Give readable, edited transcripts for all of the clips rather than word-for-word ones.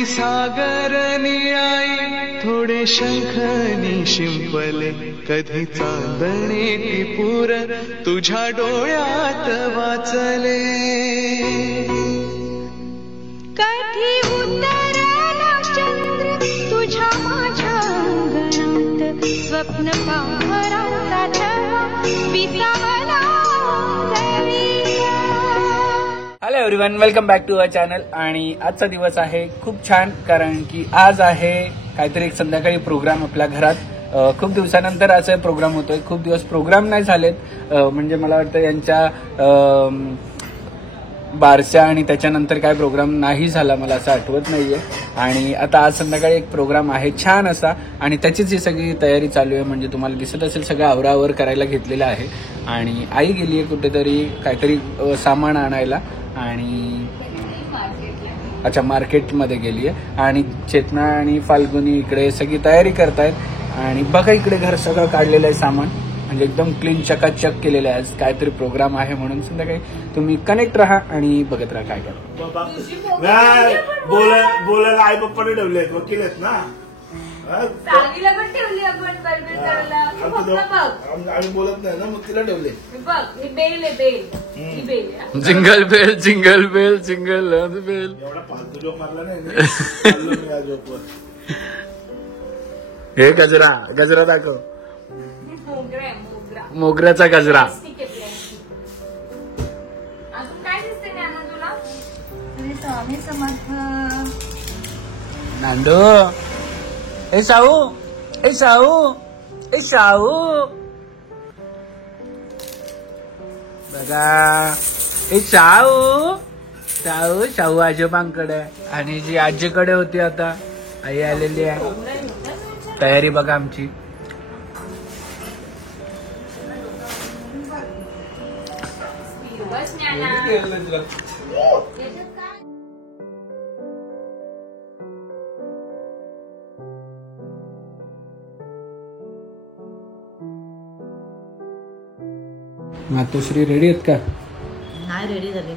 कधी सागर निळाई थोडे शंखनी शिंपले, कधी चांदणे टिपूर तुझ्या डोळ्यात वाचले. कधी उतरला चंद्र तुझ्या माझ्या अंगणात, स्वप्न पाहराचा जवा विसावला रविया. Hello everyone, welcome back to our channel. आणि आजचा दिवस आहे खूप छान, कारण की आज आहे काहीतरी एक संध्याकाळी प्रोग्राम आपल्या घरात. खूप दिवसानंतर असा प्रोग्राम होतोय. खूप दिवस प्रोग्राम नाही झालेत, म्हणजे मला वाटतं यांच्या बारशा आणि त्याच्यानंतर काय प्रोग्राम नाही झाला, मला असं आठवत नाहीये. आणि आता आज संध्याकाळी एक प्रोग्राम आहे छान असा, आणि त्याचीच ही सगळी तयारी चालू आहे. म्हणजे तुम्हाला दिसत असेल सगळं आवरावर करायला घेतलेलं आहे. आणि आई गेली आहे कुठेतरी काहीतरी सामान आणायला, आणि अच्छा मार्केटमध्ये गेली आहे. आणि चेतना आणि फाल्गुनी इकडे सगळी तयारी करतायत. आणि बघा इकडे घर सगळं काढलेलं आहे सामान, म्हणजे एकदम क्लीन चकाचक केलेलं आहे. आज काहीतरी प्रोग्राम आहे म्हणून संध्याकाळी तुम्ही कनेक्ट राहा आणि बघत राहा काय काय. बोलायला आई पप्पाने ठेवले वकील आहेत ना, सावीला पण ठेवली आपण बलबील करायला. आम्ही बोलत नाही ना, मग तिला ठेवले. बघ ही बेल आहे, बेल ही बेल आहे. Jingle bell jingle bell jingle bell. एवढा फालतू जोक मारला नाही. हे गजरा गजरा दाखव, मोगरा आहे, मोगरा. मोगऱ्याचा गजरा. ठीक आहे, अजून काय दिसते ज्ञाना तुला? स्वामी समर्थ. नांदू ए साऊ ए साऊ ए साऊ बघा ए साऊ साऊ साऊ आजोबांकडे, आणि जी आजीकडे होती आता आई आलेली आहे. तयारी बघा आमची. बस ज्ञाना. मातोश्री रेडी आहेत का? नाही रेडी झाले.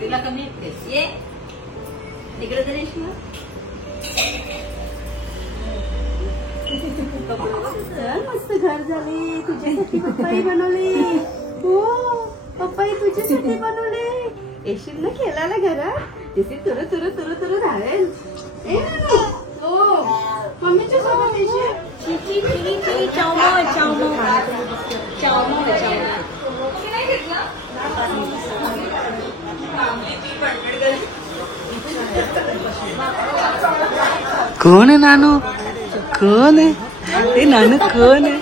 तिला कमी तिकडे तरी मस्त घर झाले. तुझ्यासाठी पप्पाई बनवले. हो पप्पाई तुझ्यासाठी बनवले. येशील ना खेळायला घरात? जसे तुरु तुरु तुरु तुरु राहील. हो मम्मीच्या सोबत येशील. चिची चिची चिची चावमो चावमो चावमो नाही घेतलं. कोण आहे नानू? कोण आहे ते नानू? कोण आहे?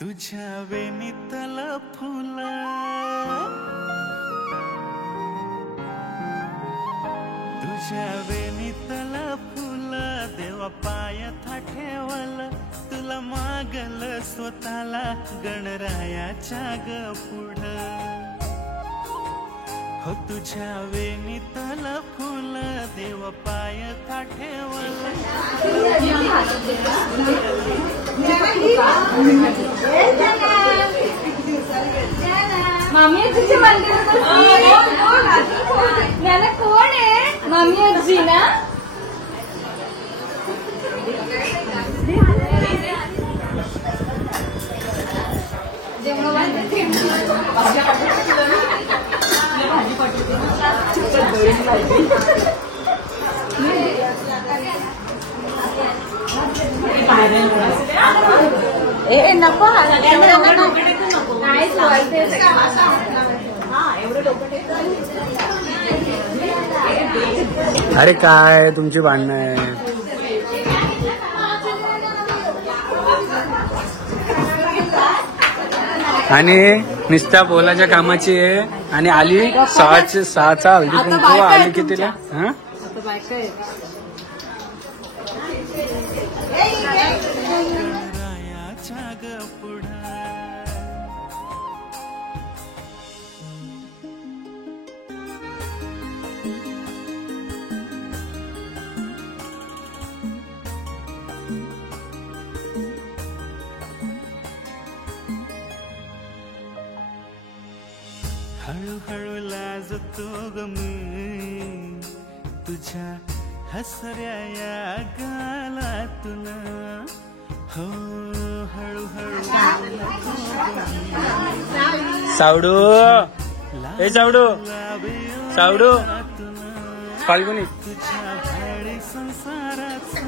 तुझ्या वेणीतल फुल, तुझ्या वेणीतल फुल, देवा पायात ठेवल, तुला मागल स्वतःला गणरायाच्या ग पुढ. हो तुझ्या वेणीतल फुल, देवा पायात ठेवल. मम्मी तुझे मंदिर कोण आहे? मम्मी आजी ना. भाजी ए नको अरे काय तुमची भांडणं आहे. आणि निस्ता बोलाच्या कामाची आहे. आणि आली 6चा हल्दी कुंकू आली कितीला? हा रायाच्या ग पुढं हळूहळू लाजतो ग मी तुझ्या हसऱ्या या गालातून हो हळूहळू सावडू ए सावडू सावडू फाल्गुनी तुझ्या भाडी संसाराचा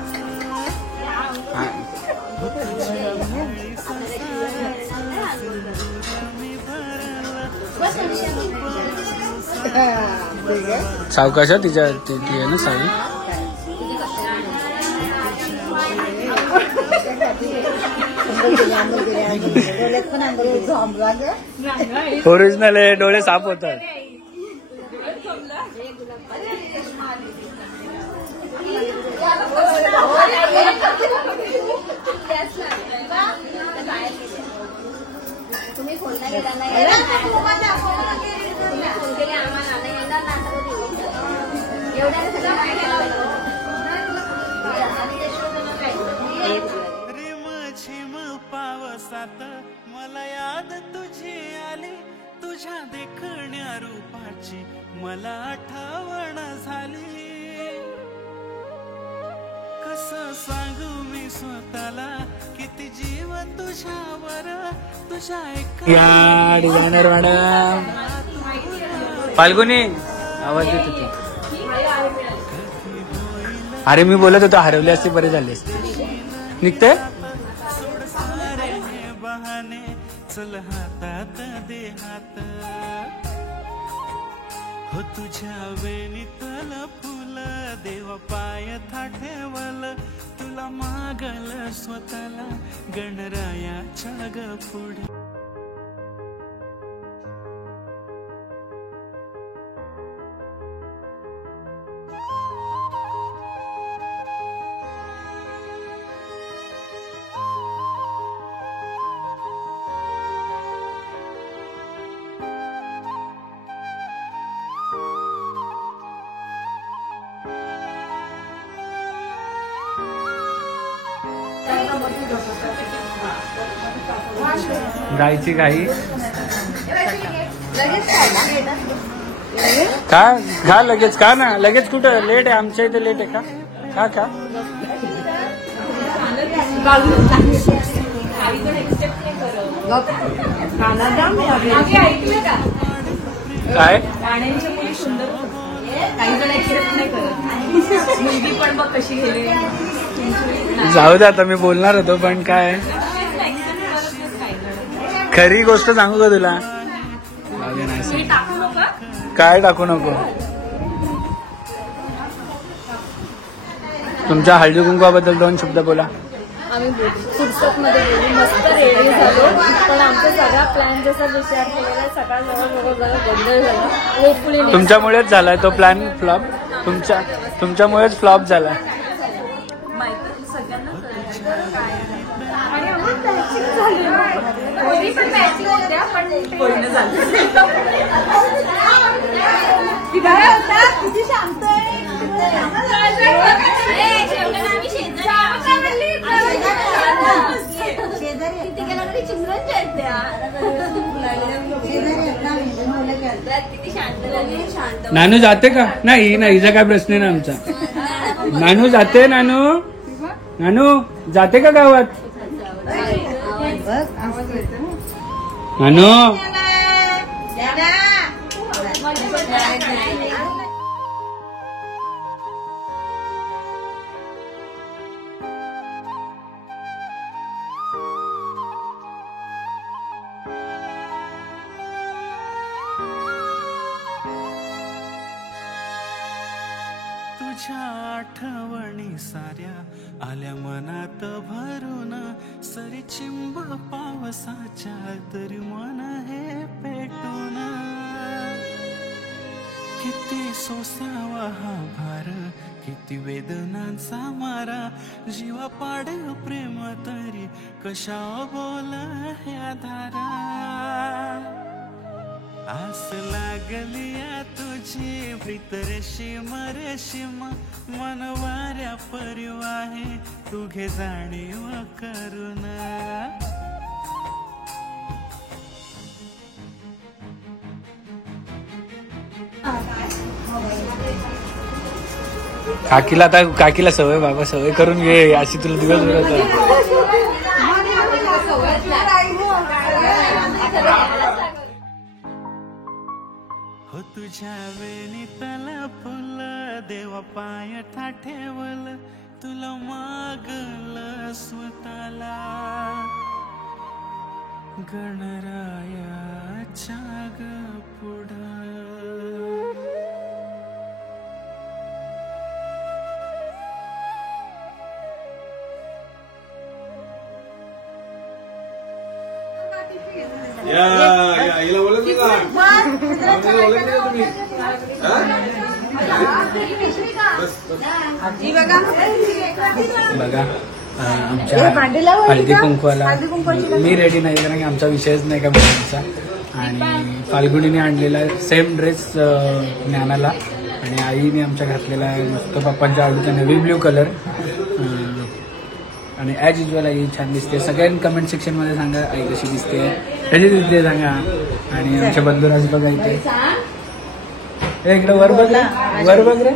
तुझ्या भाडी संसाराचा सिंदूर मी भरला सावकाशा तिच्या ती आहे ना साडी. ओरिजिनल आहे. डोळे साफ होतात. तुम्ही फोनला गेला नाही रिमझिम पावसात मला याद तुझी आली तुझ्या देखण्या रूपाची मला आठवण झाली. कसं सांगू मी स्वतःला किती जीव तुझ्यावर तुझ्या या डिझायनर मॅडम फाल्गुनी आवाज देत होती. अरे मी बोलत होतो हरवली असती बरे झाले असते. निघते बहाने चल हातात दे हात हो तुझ्या वेणीतल फुल देव पाय थाठेवल तुला मागल स्वतःला गणरायाच्या ग पुढे. गायची गाई का खा लगेच का ना लगेच कुठं लेट आहे आमच्या इथे लेट आहे का का काय गाण्यांच्या मुली सुंदर काही जण एक्सेप्ट नाही करत. मुलगी पण बघ कशी गेली. जाऊ दे आता मी बोलणार होतो पण काय खरी गोष्ट सांगू का तुला. काय टाकू नको. तुमच्या हळदी कुंकवाबद्दल 2 शब्द बोला. आम्ही फुरसत मध्ये गेलो मस्त रेडी झालो पण आमचा सगळा प्लॅन जसा विचार केलेला सकाळ जवळ गोंधळ झाला. होपफुली तुमच्यामुळेच झालाय तो प्लॅन फ्लॉप. तुमच्यामुळेच फ्लॉप झाला. पण मॅचिंग होत्या पण किती शांत नानू जाते का नाही ना हिचा काय प्रश्न आहे ना आमचा. नानू जाते नानू जाते का गावात. नानू आठवणी साऱ्या आल्या मनात भरून, सरी चिंब पावसाच्या तरी मन हे पेटून. किती सोसावा हा भार, किती वेदनांचा मारा, जीवा पाड प्रेम तरी कशा बोल ह्या धारा. आस लागली तुझी प्रीत रेशीम रेशीम, मन वाऱ्या परिवाहे तू घे जाणीव करून. काकीला आता काकीला सवय बाबा, सवय करून घे अशी तुला दिवसभर. हो तुझ्या वेणीतला फुल, देवा पाय ठेवल, तुला मागल स्वतःला गणरायाच्या ग पुढं. हिला बोलत बघा आमच्या हळदी कुंकवाला मी रेडी नाही, कारण की आमचा विषयच नाही का मुलांचा. आणि फाल्गुनीने आणलेला सेम ड्रेस ज्ञानाला, आणि आईने आमच्या घातलेला मस्त पप्पांच्या आवडीचा नेव्ही ब्ल्यू कलर. आणि ॲज युजल आई छान दिसते. सगळ्यांनी कमेंट सेक्शनमध्ये सांगा आई कशी दिसते, कशी दिसते सांगा. आणि आमच्या बंधुराज बघा इथे इकडे वर बघ रे, वर बघ रे.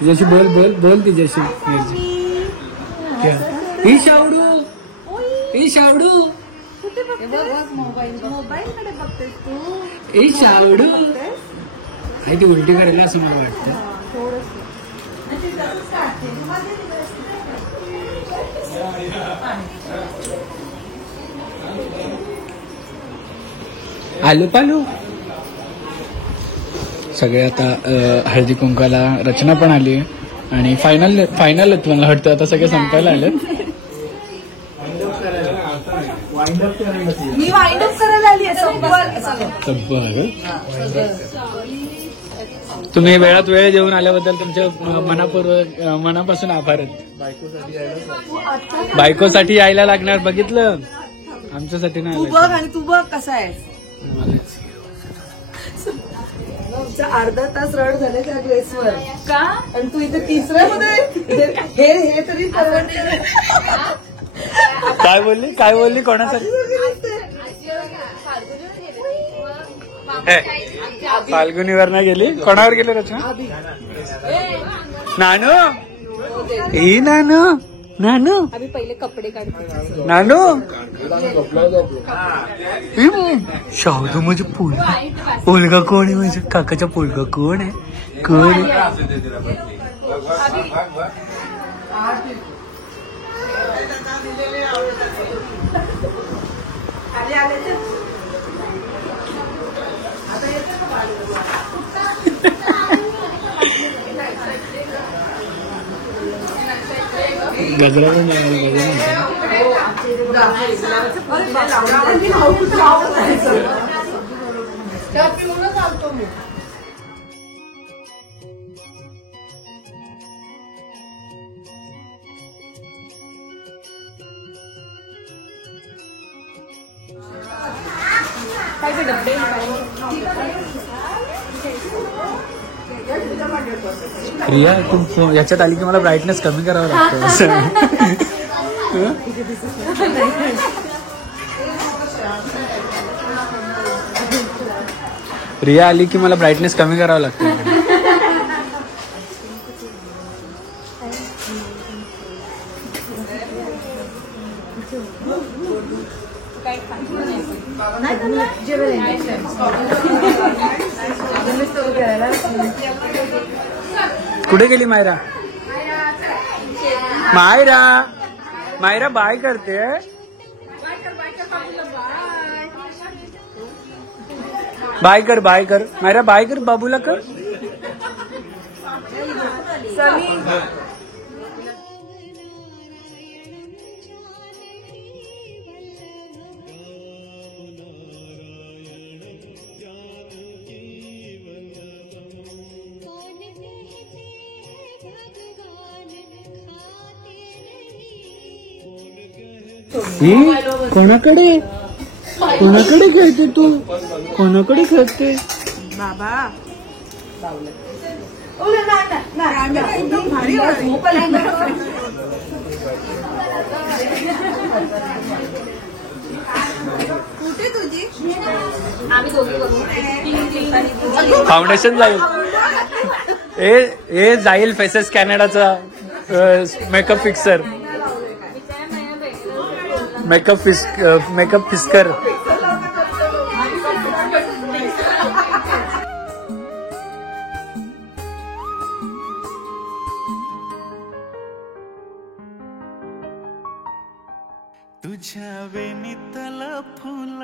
तिच्याशी बोल बोल बोल तिच्याशी. ही शावडू, ही शावडू, मोबाईल कडे बघतेस तू. ही शावडू. आई ती उलटी करेल असं मला वाटतं. आलू पालू सगळे आता हळदी कुंकाला रचना पण आली आहे आणि फायनल मला वाटतं आता सगळे संपायला आले. मी वाइंड अप करायला आली. तुम्ही वेळात वेळ देऊन आल्याबद्दल तुमच्या मनापासून आभार आहेत. बायकोसाठी यायला लागणार, बघितलं आमच्यासाठी नाही. तू बघ आणि तू बघ कसा आहेस. अर्धा तास रड झाले त्या ड्रेसवर का, आणि तू इथे तिसऱ्या मध्ये हे तरी परवडते. काय बोलली कोणासाठी. फाल्गुनीवर नाही गेली, कोणावर गेली रचना. नानू, ए नानू, नानू आम्ही पहिले कपडे काढतो. नानू शाहू म्हणजे पोलगा कोण आहे, म्हणजे काकाचा पोलगा कोण आहे, कोण गजरा पण रिया तू याच्यात आली की मला ब्राईटनेस कमी करावं लागतं. रिया आली की मला ब्राईटनेस कमी करावं लागतं. कुठे गेली मायरा? मायरा मायरा बाय करते. बाय कर मायरा, बाय कर बाबूला कर. कोणाकडे खेळते तू? कोणाकडे खेळते? फाउंडेशन जाईल. हे जाईल फेसेस कॅनडाचा मेकअप फिक्सर. Makeup fixer. तुझ्या वेणीतल फुल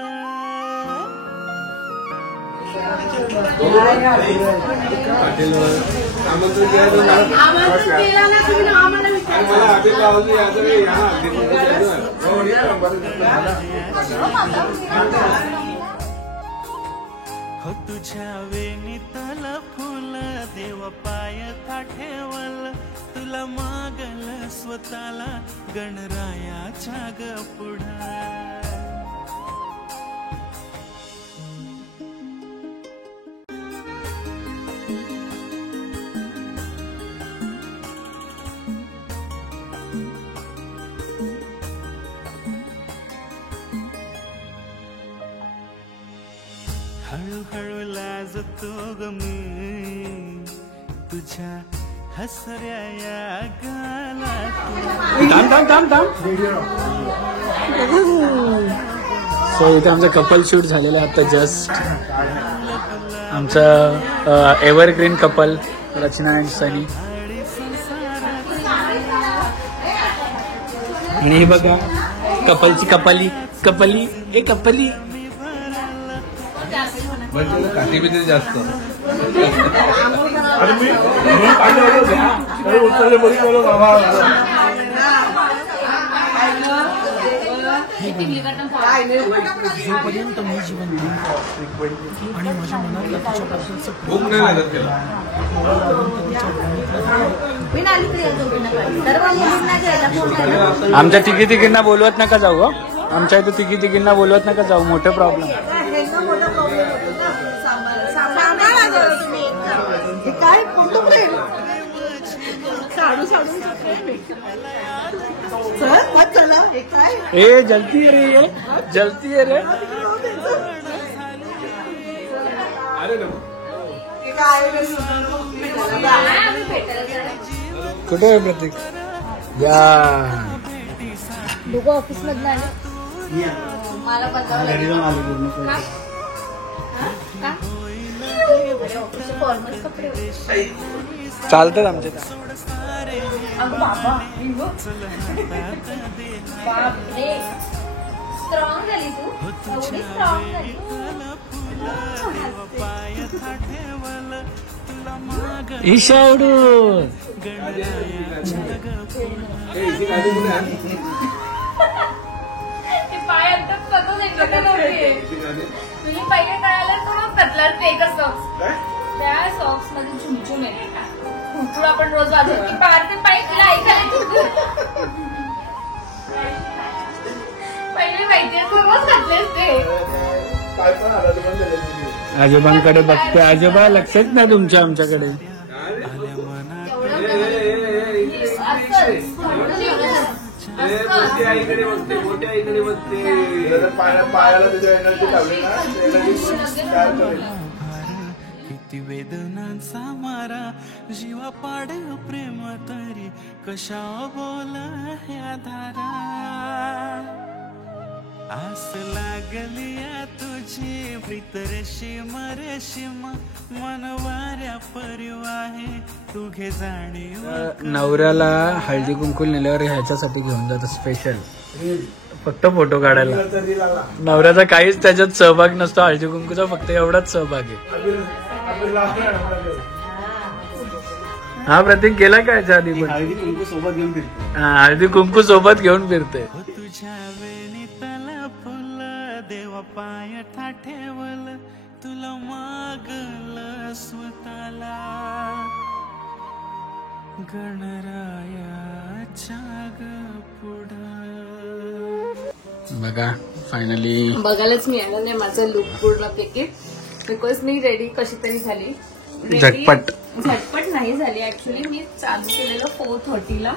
हो तुझ्या वेणीतल फुल देव पाय ठेवल तुला मागल स्वतःला गणरायाच्या ग पुढं. हळूहळू लाजतो ग मी तुझ्या हसऱ्या या गालात. सो इथे आमचं कपल शूट झालेलं आहे आता जस्ट. आमचं एव्हरग्रीन कपल रचना अँड सनी. आणि हे बघा कपलची कपली ए कपली. काठी बी जास्त. जोपर्यंत मी जीवन आणि माझ्या मनातला तिच्याबद्दलचं भूक नाही लागत त्याला. आमच्या तिघींना बोलवत नका जाऊ. आमच्या इथे तिघींना बोलवत नका जाऊ. मोठे प्रॉब्लेम. काय फोटो फ्रेम चला हे काय. ए जलती है रे कुठे आहे प्रतीक? या दोघं ऑफिस मधनं आले. मला फॉर्मल कपडे चालतात आमच्या. बापरे स्ट्रॉंग झाली तू. एवढी स्ट्रॉंग झाली. ईशावडू पाय आता स्वतःच एकत्र नव्हते. तुझी पहिले कळायला तू मग घातला एकच सॉक्स. त्या सॉक्स मध्ये झुमझुम आहे. खुर्चूड आपण रोज वाजवतो की पाहते पाय तिला ऐकायला. पहिले माहितीये तू रोज घातलेस ते. आजोबांकडे बघते. आजोबा लक्षच नाही तुमच्या आमच्याकडे. आईकडे बघते. पायाला तुझ्या एनर्जी लावली ना. किती वेदनांचा मारा जीवा पाड प्रेम तरी कशा बोल ह्या धारा. आस लागली तुझी प्रीत रेशीम रेशीम मनवाऱ्या परिवाहे तू घे जाणीव. नवऱ्याला हळदी कुंकू नेल्यावर ह्याच्यासाठी घेऊन जातं स्पेशल, फक्त फोटो काढायला. नवऱ्याचा काहीच त्याच्यात सहभाग नसतो, हळदी कुंकूचा फक्त एवढाच सहभाग आहे. हा प्रतीक गेला का याच्या आधी पण? हळदी कुंकू सोबत घेऊन फिरतो. हळदी कुंकू सोबत घेऊन फिरते. तुझ्या वेणीतला फुल देवा पाय ठेवल तुला मागल स्वतःला गणरायाच्या पुढं. बघा फायनली बघायलाच मिळालं नाही माझा लुक पूर्णपैकी, बिकॉज मी रेडी कशी तरी झाली. झटपट नाही झाली ऍक्च्युली. मी चालू केलेलं 4:30 ला,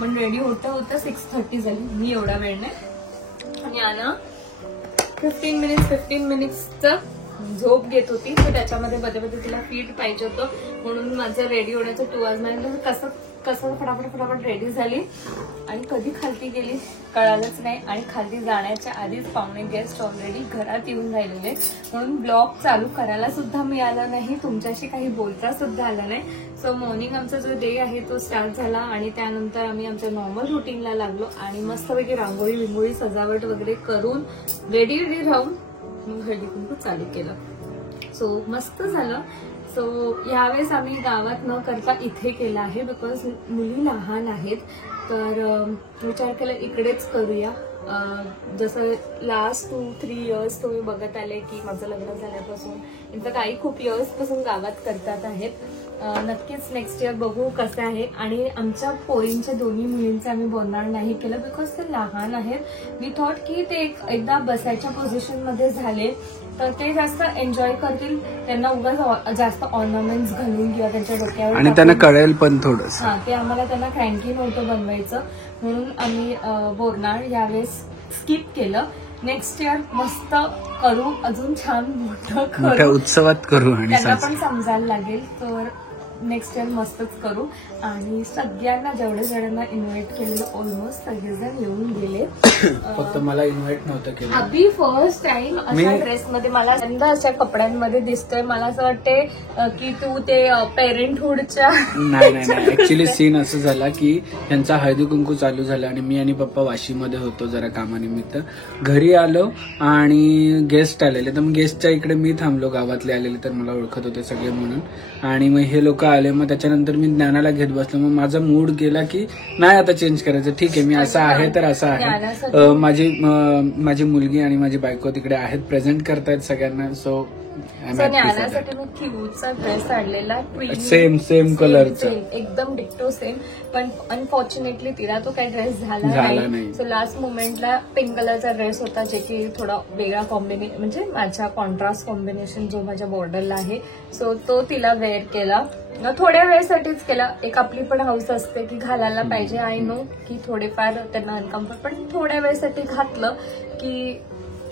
पण रेडी होता 6:30 झाली. मी एवढा वेळ नाही. आणि आना 15 मिनिट्सचं झोप घेत होती, तर त्याच्यामध्ये मध्ये तिला फीड पाहिजे होतं, म्हणून माझं रेडी होण्याचं 2 hours नाही. कसं फटाफट रेडी झाली आणि कधी खालती गेली कळालंच नाही. आणि खालती जाण्याच्या आधीच पाहुणे गेस्ट ऑलरेडी घरात येऊन राहिलेले, म्हणून ब्लॉग चालू करायला सुद्धा मिळालं नाही, तुमच्याशी काही बोलता सुद्धा आलं नाही. सो मॉर्निंग आमचा जो डे आहे तो स्टार्ट झाला आणि त्यानंतर आम्ही आमच्या नॉर्मल रुटीनला लागलो आणि मस्तपैकी रांगोळी विंगोळी सजावट वगैरे करून रेडी राहून मग हळदी कुंकू चालू केलं. सो मस्त झालं. सो यावेळेस आम्ही गावात न करता इथे केलं आहे, बिकॉज मुली लहान आहेत, तर विचार केला इकडेच करूया. जसं लास्ट 2-3 इयर्स तुम्ही बघत आले की माझं लग्न झाल्यापासून, इनफॅक्ट आई खूप इयर्स पासून गावात करतात आहेत. नक्कीच नेक्स्ट इयर बघू कसं आहे. आणि आमच्या पोरींच्या दोन्ही मुलींचं आम्ही बोलणार नाही केलं, बिकॉज ते लहान आहेत. वी थॉट की ते एकदा बसायच्या पोझिशनमध्ये झाले तर ते जास्त एन्जॉय करतील, त्यांना उगाच जास्त ऑर्नामेंट्स घालून किंवा त्यांच्या डोक्यावर आणि त्यांना कळेल पण थोडस. हा, ते आम्हाला त्यांना क्रँकी नव्हतं बनवायचं, म्हणून आम्ही बोरनाळ यावेळेस स्किप केलं. नेक्स्ट इयर मस्त करू, अजून छान मोठं मोठ्या करू, उत्सवात करू आणि त्यांना पण समजायला लागेल. तर नेक्स्ट इयर मस्तच करू. आणि सगळ्यांना जेवढ्या जणांना इन्व्हाइट केलेलं ऑलमोस्ट सगळेजण येऊन गेले. फक्त मला इन्व्हाइट नव्हतं केलं. अभि फर्स्ट टाइम अशा ड्रेसमध्ये, मला यंदा अशा कपड्यांमध्ये दिसतोय. मला असं वाटते की तू ते पेरेंटहुडच्या नाही ऍक्च्युली सीन असं झाला की त्यांचा हळदी कुंकू चालू झाला आणि मी आणि पप्पा वाशीमध्ये होतो जरा कामानिमित्त. घरी आलो आणि गेस्ट आलेले, तर मग गेस्टच्या इकडे मी थांबलो. गावातले आलेले तर मला ओळखत होते सगळे म्हणून. आणि मग हे लोक आले, मग त्याच्यानंतर मी ज्ञानाला घेत बसलो. मग माझा मूड गेला की नाही आता चेंज करायचं, ठीक आहे मी असं आहे तर असं आहे. माझी मुलगी आणि माझी बायको तिकडे आहेत, प्रेझेंट करतायत सगळ्यांना. सो ज्ञानासाठी मी क्यूटचा ड्रेस काढलेला, सेम कलरचा, एकदम डिक्टो सेम. पण अनफॉर्च्युनेटली तिला तो काही ड्रेस झाला नाही. सो लास्ट मोमेंटला पिंक कलरचा ड्रेस होता, जे की थोडा वेगळा कॉम्बिनेशन, म्हणजे माझ्या कॉन्ट्रास्ट कॉम्बिनेशन जो माझ्या बॉर्डरला आहे, सो तो तिला वेअर केला. थोड्या वेळेसाठीच केला. एक आपली पण हाऊस असते की घालायला पाहिजे. आय नो की थोडेफार त्यांना अनकम्फर्ट, पण थोड्या वेळेसाठी घातलं की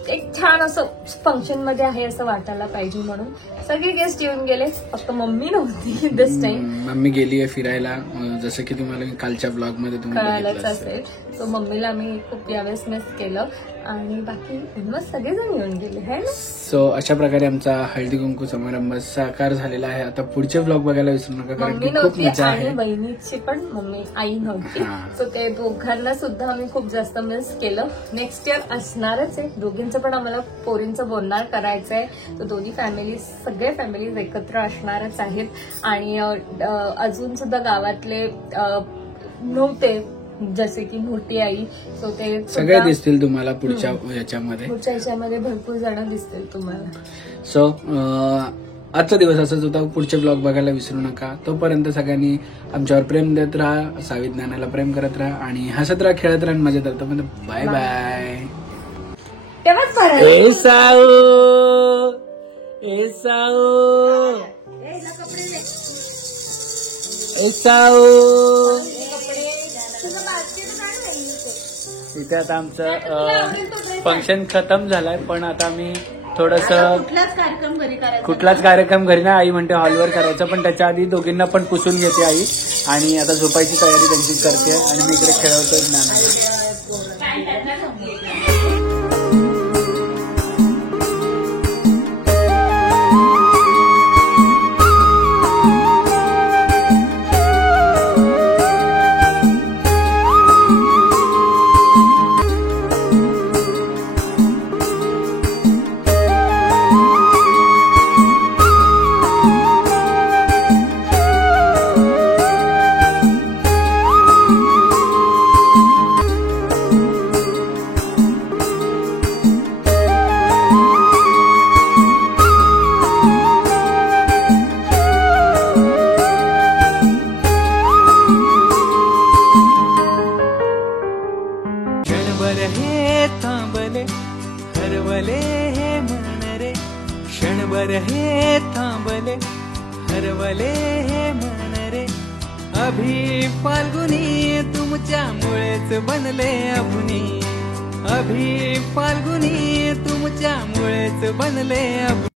एक छान असं फंक्शन मध्ये आहे असं वाटायला पाहिजे, म्हणून सगळे गेस्ट येऊन गेले. फक्त मम्मी नव्हती दिस टाइम. मम्मी गेली आहे फिरायला, जसं की तुम्हाला कालच्या ब्लॉग मध्ये कळायलाच असेल. सो मम्मीला आम्ही खूप यावेळेस मिस केलं आणि बाकी मग सगळेजण येऊन गेले है ना. सो अशा प्रकारे आमचा हळदी कुंकू समारंभ साकार झालेला आहे. आता पुढचे ब्लॉग बघायला विसरू नका, कारण मम्मी की खूप नव्हती मजा आहे. आणि बहिणीची पण मम्मी आई नव्हती. सो ते दोघांना सुद्धा आम्ही खूप जास्त मिस केलं. नेक्स्ट इयर असणारच आहे. दोघींचं पण आम्हाला पोरींचं बोलणार करायचं आहे. तर दोन्ही फॅमिली, सगळे फॅमिलीज एकत्र असणारच आहेत. आणि अजून सुद्धा गावातले नव्हते, जसे की मोठी आई. सो ते सगळे दिसतील तुम्हाला पुढच्या ह्याच्यामध्ये भरपूर जण दिसतील तुम्हाला. सो आजचा दिवस असाच होता. पुढचे ब्लॉग बघायला विसरू नका. तोपर्यंत सगळ्यांनी आमच्यावर प्रेम देत राहा, सावी ज्ञानाला प्रेम करत राहा आणि हसत राहा, खेळत राहा, मजेत राहा. तोपर्यंत बाय बाय. ए साऊ, ए साऊ, ए साऊ. इथे आता आमचं फंक्शन खतम झालंय, पण आता आम्ही थोडंसं कुठलाच कार्यक्रम घरी ना, आई म्हणते हॉलवर करायचं, पण त्याच्या आधी दोघींना पण पुसून घेते आई आणि आता झोपायची तयारी त्यांची करते आणि मी इकडे खेळवतोय ज्ञानाला. रे हरवले हे मन रे अभि फाल्गुनी तुमच्यामुळेच बनले अभुनी अभि फाल्गुनी तुमच्यामुळेच बनले अभुनी